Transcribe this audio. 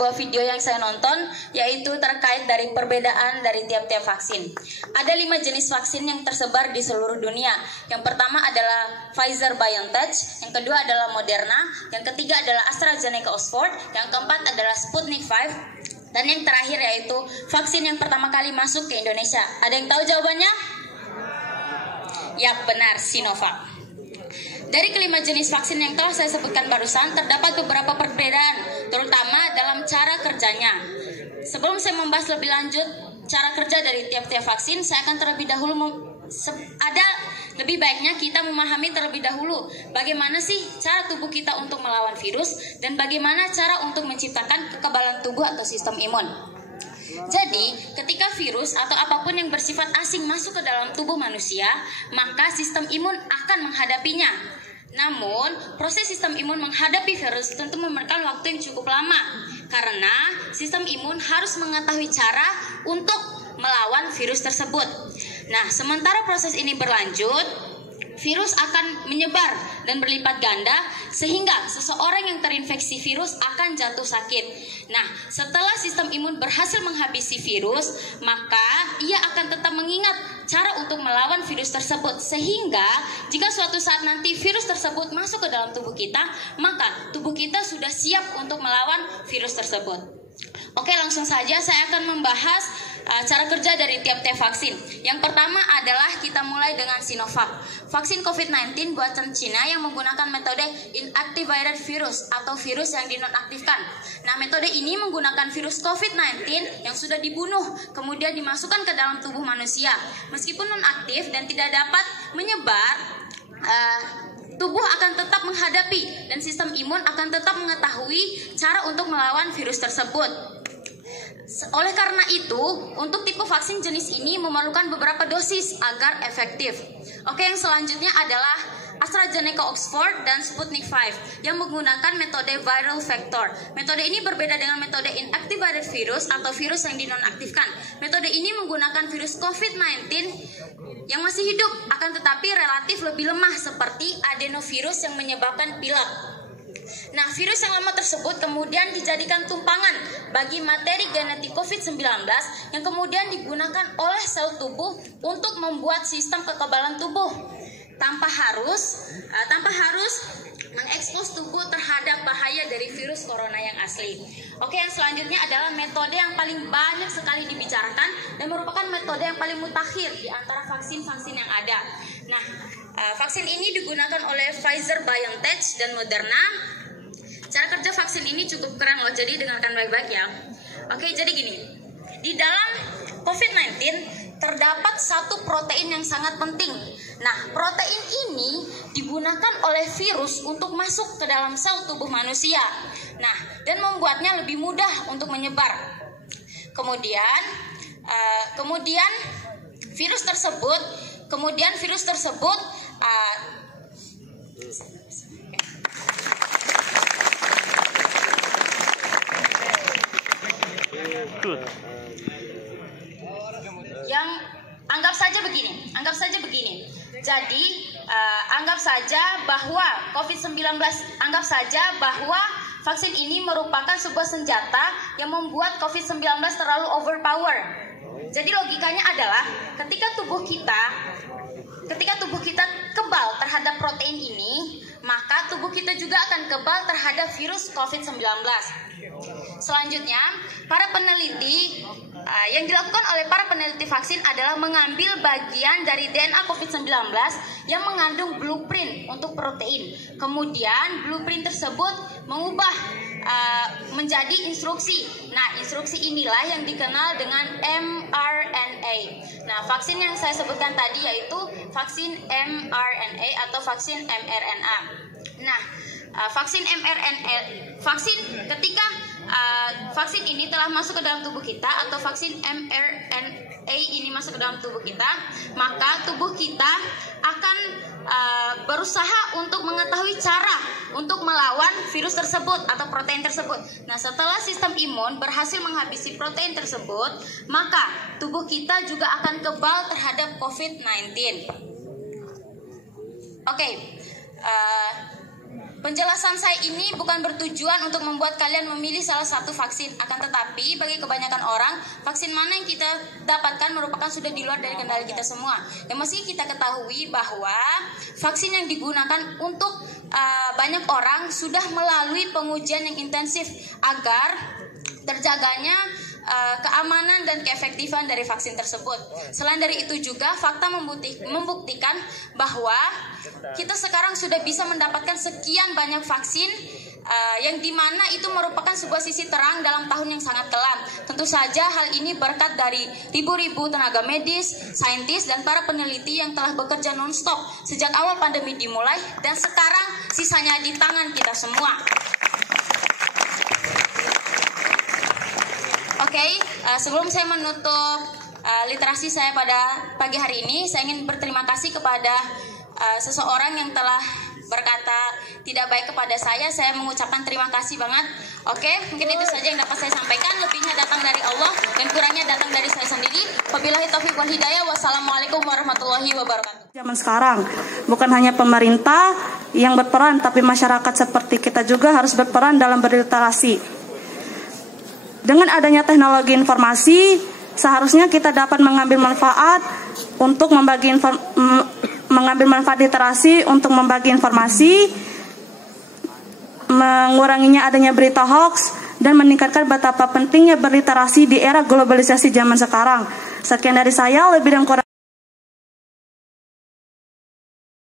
sebuah video yang saya nonton, yaitu terkait dari perbedaan dari tiap-tiap vaksin. Ada 5 jenis vaksin yang tersebar di seluruh dunia. Yang pertama adalah Pfizer-BioNTech, yang kedua adalah Moderna, yang ketiga adalah AstraZeneca Oxford, yang keempat adalah Sputnik 5, dan yang terakhir yaitu vaksin yang pertama kali masuk ke Indonesia. Ada yang tahu jawabannya? Yap, benar, Sinovac. Dari kelima jenis vaksin yang telah saya sebutkan barusan, terdapat beberapa perbedaan, terutama dalam cara kerjanya. Sebelum saya membahas lebih lanjut cara kerja dari tiap-tiap vaksin, saya akan terlebih dahulu lebih baiknya kita memahami terlebih dahulu bagaimana sih cara tubuh kita untuk melawan virus dan bagaimana cara untuk menciptakan kekebalan tubuh atau sistem imun. Jadi, ketika virus atau apapun yang bersifat asing masuk ke dalam tubuh manusia, maka sistem imun akan menghadapinya. Namun, proses sistem imun menghadapi virus tentu memerlukan waktu yang cukup lama, karena sistem imun harus mengetahui cara untuk melawan virus tersebut. Nah, sementara proses ini berlanjut, virus akan menyebar dan berlipat ganda sehingga seseorang yang terinfeksi virus akan jatuh sakit. Nah, setelah sistem imun berhasil menghabisi virus, maka ia akan tetap mengingat cara untuk melawan virus tersebut, sehingga jika suatu saat nanti virus tersebut masuk ke dalam tubuh kita, maka tubuh kita sudah siap untuk melawan virus tersebut. Oke, langsung saja saya akan membahas cara kerja dari tiap-tiap vaksin. Yang pertama adalah kita mulai dengan Sinovac. Vaksin COVID-19 buatan Cina yang menggunakan metode inactivated virus atau virus yang dinonaktifkan. Nah, metode ini menggunakan virus COVID-19 yang sudah dibunuh, kemudian dimasukkan ke dalam tubuh manusia. Meskipun nonaktif dan tidak dapat menyebar, tubuh akan tetap menghadapi dan sistem imun akan tetap mengetahui cara untuk melawan virus tersebut. Oleh karena itu, untuk tipe vaksin jenis ini memerlukan beberapa dosis agar efektif. Oke, yang selanjutnya adalah AstraZeneca Oxford dan Sputnik 5 yang menggunakan metode viral vector. Metode ini berbeda dengan metode inactivated virus atau virus yang dinonaktifkan. Metode ini menggunakan virus COVID-19 yang masih hidup, akan tetapi relatif lebih lemah seperti adenovirus yang menyebabkan pilek. Nah, virus yang lama tersebut kemudian dijadikan tumpangan bagi materi genetik COVID-19 yang kemudian digunakan oleh sel tubuh untuk membuat sistem kekebalan tubuh tanpa harus mengekspos tubuh terhadap bahaya dari virus corona yang asli. Oke, yang selanjutnya adalah metode yang paling banyak sekali dibicarakan dan merupakan metode yang paling mutakhir di antara vaksin-vaksin yang ada. Nah, vaksin ini digunakan oleh Pfizer-BioNTech dan Moderna. Cara kerja vaksin ini cukup keren loh, jadi dengarkan baik-baik ya. Oke, jadi gini. Di dalam COVID-19 terdapat satu protein yang sangat penting. Nah, protein ini digunakan oleh virus untuk masuk ke dalam sel tubuh manusia. Nah, dan membuatnya lebih mudah untuk menyebar. Kemudian virus tersebut yang anggap saja begini. Jadi anggap saja bahwa vaksin ini merupakan sebuah senjata yang membuat COVID-19 terlalu overpower. Jadi logikanya adalah ketika tubuh kita kebal terhadap protein ini, maka tubuh kita juga akan kebal terhadap virus COVID-19. Selanjutnya, yang dilakukan oleh para peneliti vaksin adalah mengambil bagian dari DNA COVID-19 yang mengandung blueprint untuk protein. Kemudian blueprint tersebut mengubah menjadi instruksi. Nah, instruksi inilah yang dikenal dengan mRNA. Nah, vaksin yang saya sebutkan tadi yaitu vaksin mRNA atau vaksin mRNA. Nah, ketika vaksin ini telah masuk ke dalam tubuh kita atau vaksin mRNA ini masuk ke dalam tubuh kita, maka tubuh kita akan berusaha untuk mengetahui cara untuk melawan virus tersebut atau protein tersebut. Nah, setelah sistem imun berhasil menghabisi protein tersebut, maka tubuh kita juga akan kebal terhadap COVID-19. Oke. Penjelasan saya ini bukan bertujuan untuk membuat kalian memilih salah satu vaksin, akan tetapi bagi kebanyakan orang, vaksin mana yang kita dapatkan merupakan sudah di luar dari kendali kita semua. Dan mesti kita ketahui bahwa vaksin yang digunakan untuk banyak orang sudah melalui pengujian yang intensif agar terjaganya keamanan dan keefektifan dari vaksin tersebut. Selain dari itu juga fakta membuktikan bahwa kita sekarang sudah bisa mendapatkan sekian banyak vaksin yang dimana itu merupakan sebuah sisi terang dalam tahun yang sangat kelam. Tentu saja hal ini berkat dari ribu-ribu tenaga medis, saintis, dan para peneliti yang telah bekerja non-stop sejak awal pandemi dimulai dan sekarang sisanya di tangan kita semua. Oke, sebelum saya menutup literasi saya pada pagi hari ini, saya ingin berterima kasih kepada seseorang yang telah berkata tidak baik kepada saya. Saya mengucapkan terima kasih banget. Oke, mungkin itu saja yang dapat saya sampaikan. Lebihnya datang dari Allah dan kurangnya datang dari saya sendiri. Wabillahi taufiq wal hidayah. Wassalamualaikum warahmatullahi wabarakatuh. Zaman sekarang bukan hanya pemerintah yang berperan, tapi masyarakat seperti kita juga harus berperan dalam berliterasi. Dengan adanya teknologi informasi, seharusnya kita dapat mengambil manfaat untuk mengambil manfaat literasi untuk membagi informasi, menguranginya adanya berita hoax, dan meningkatkan betapa pentingnya berliterasi di era globalisasi zaman sekarang. Sekian dari saya, lebih dan kurang